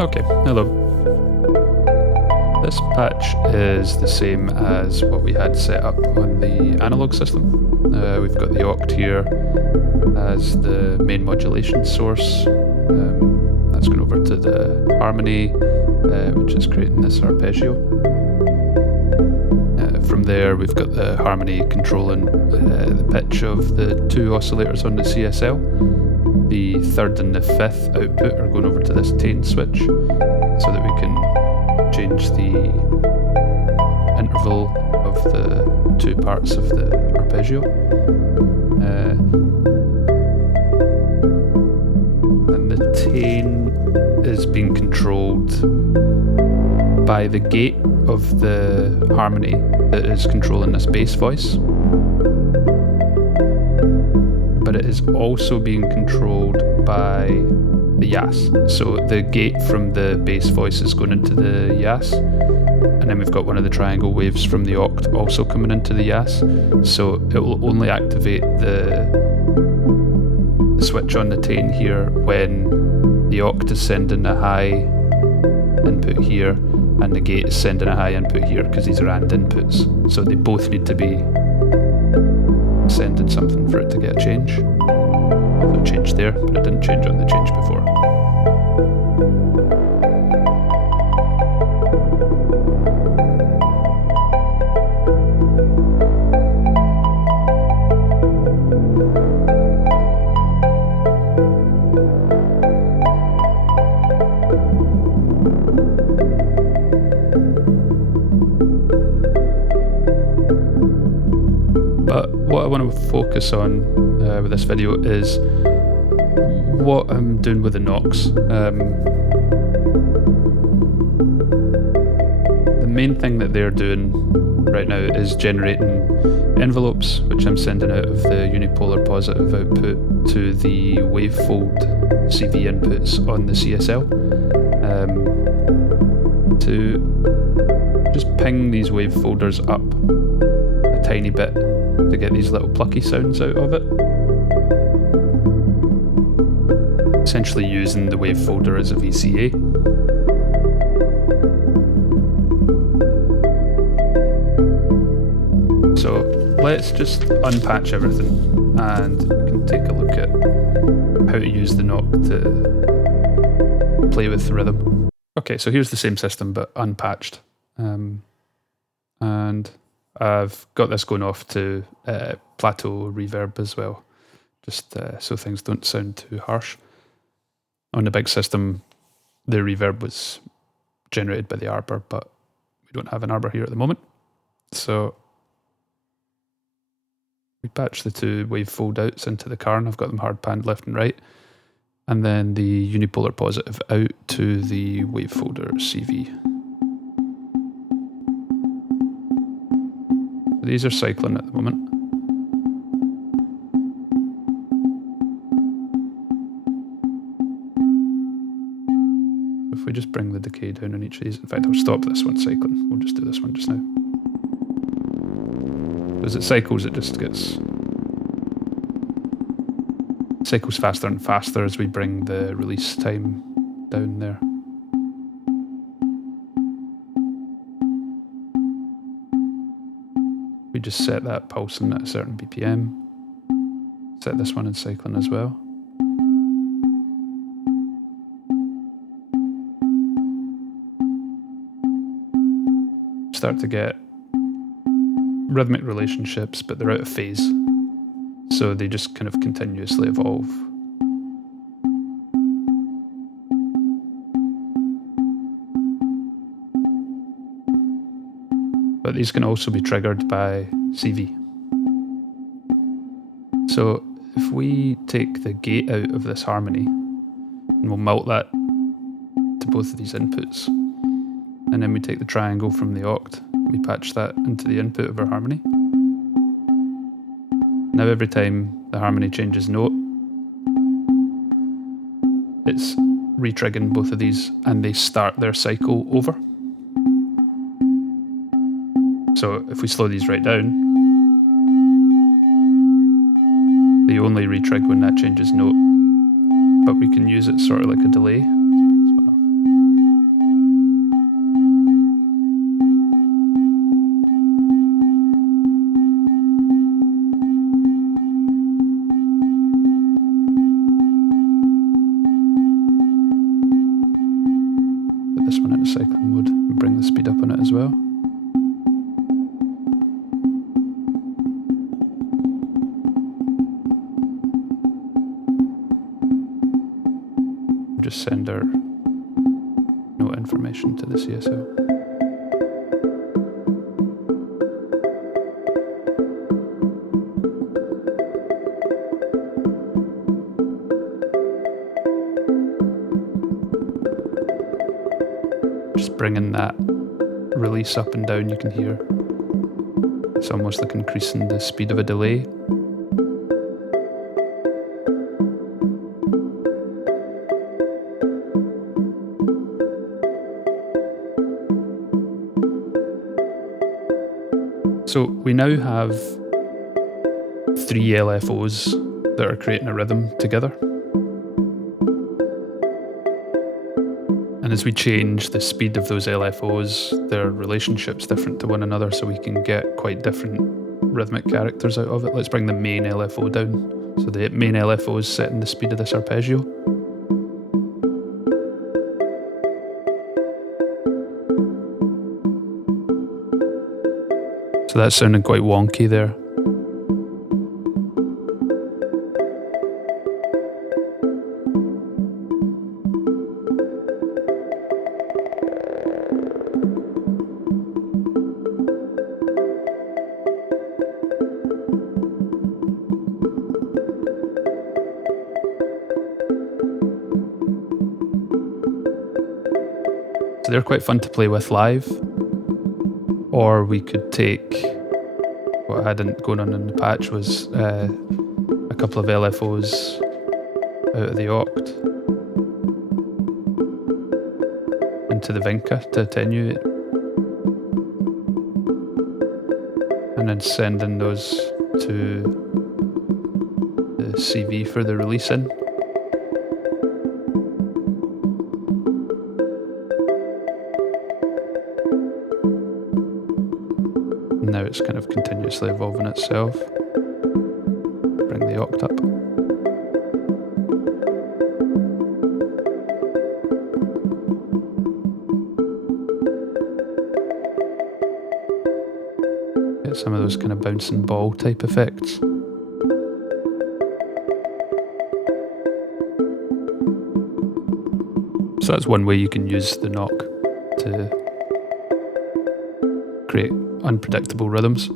Okay, hello. This patch is the same as what we had set up on the analog system. We've got the oct here as the main modulation source. That's going over to the harmony, which is creating this arpeggio. From there, we've got the harmony controlling the pitch of the two oscillators on the CSL. The third and the fifth output are going over to this tone switch so that we can change the interval of the two parts of the arpeggio. And the tone is being controlled by the gate of the harmony that is controlling this bass voice. But it is also being controlled by the yas. So the gate from the bass voice is going into the yas, and then we've got one of the triangle waves from the oct also coming into the yas. So it will only activate the switch on the tone here when the oct is sending a high input here and the gate is sending a high input here, because these are AND inputs. So they both need to be sending something for it to get a change. So it changed there, but it didn't change on the change before. But what I want to focus on with this video is what I'm doing with the Knox. The main thing that they're doing right now is generating envelopes, which I'm sending out of the unipolar positive output to the wavefold CV inputs on the CSL to just ping these wavefolders up a tiny bit to get these little plucky sounds out of it. Essentially using the wavefolder as a VCA. So let's just unpatch everything and we can take a look at how to use the knock to play with the rhythm. Okay, so here's the same system but unpatched. And I've got this going off to plateau reverb as well, just so things don't sound too harsh. On the big system, the reverb was generated by the arbor, but we don't have an arbor here at the moment. So we patch the two wavefold outs into the car, and I've got them hard panned left and right. And then the unipolar positive out to the wavefolder CV. These are cycling at the moment. If we just bring the decay down on each of these, in fact I'll stop this one cycling, we'll just do this one just now. As it cycles, it just cycles faster and faster as we bring the release time down there. We just set that pulsing at a certain BPM. Set this one in cycling as well. Start to get rhythmic relationships, but they're out of phase. So they just kind of continuously evolve. But these can also be triggered by CV. So if we take the gate out of this harmony, and we'll melt that to both of these inputs, and then we take the triangle from the oct, we patch that into the input of our harmony. Now every time the harmony changes note, it's re-triggering both of these and they start their cycle over. So if we slow these right down, they only re-trig when that changes note, but we can use it sort of like a delay. Let's put this one off. this one into cycling mode and bring the speed up on it as well. Just send our note information to the CSL. Just bringing that release up and down, you can hear it's almost like increasing the speed of a delay. So we now have 3 LFOs that are creating a rhythm together. And as we change the speed of those LFOs, their relationship's different to one another, so we can get quite different rhythmic characters out of it. Let's bring the main LFO down. So the main LFO is setting the speed of this arpeggio. So that's sounding quite wonky there. So they're quite fun to play with live. Or we could take, what I had going on in the patch was a couple of LFOs out of the oct into the vinca to attenuate, and then sending those to the CV for the release in. Now it's kind of continuously evolving itself. Bring the oct up. Get some of those kind of bouncing ball type effects. So that's one way you can use the cnōc to create unpredictable rhythms.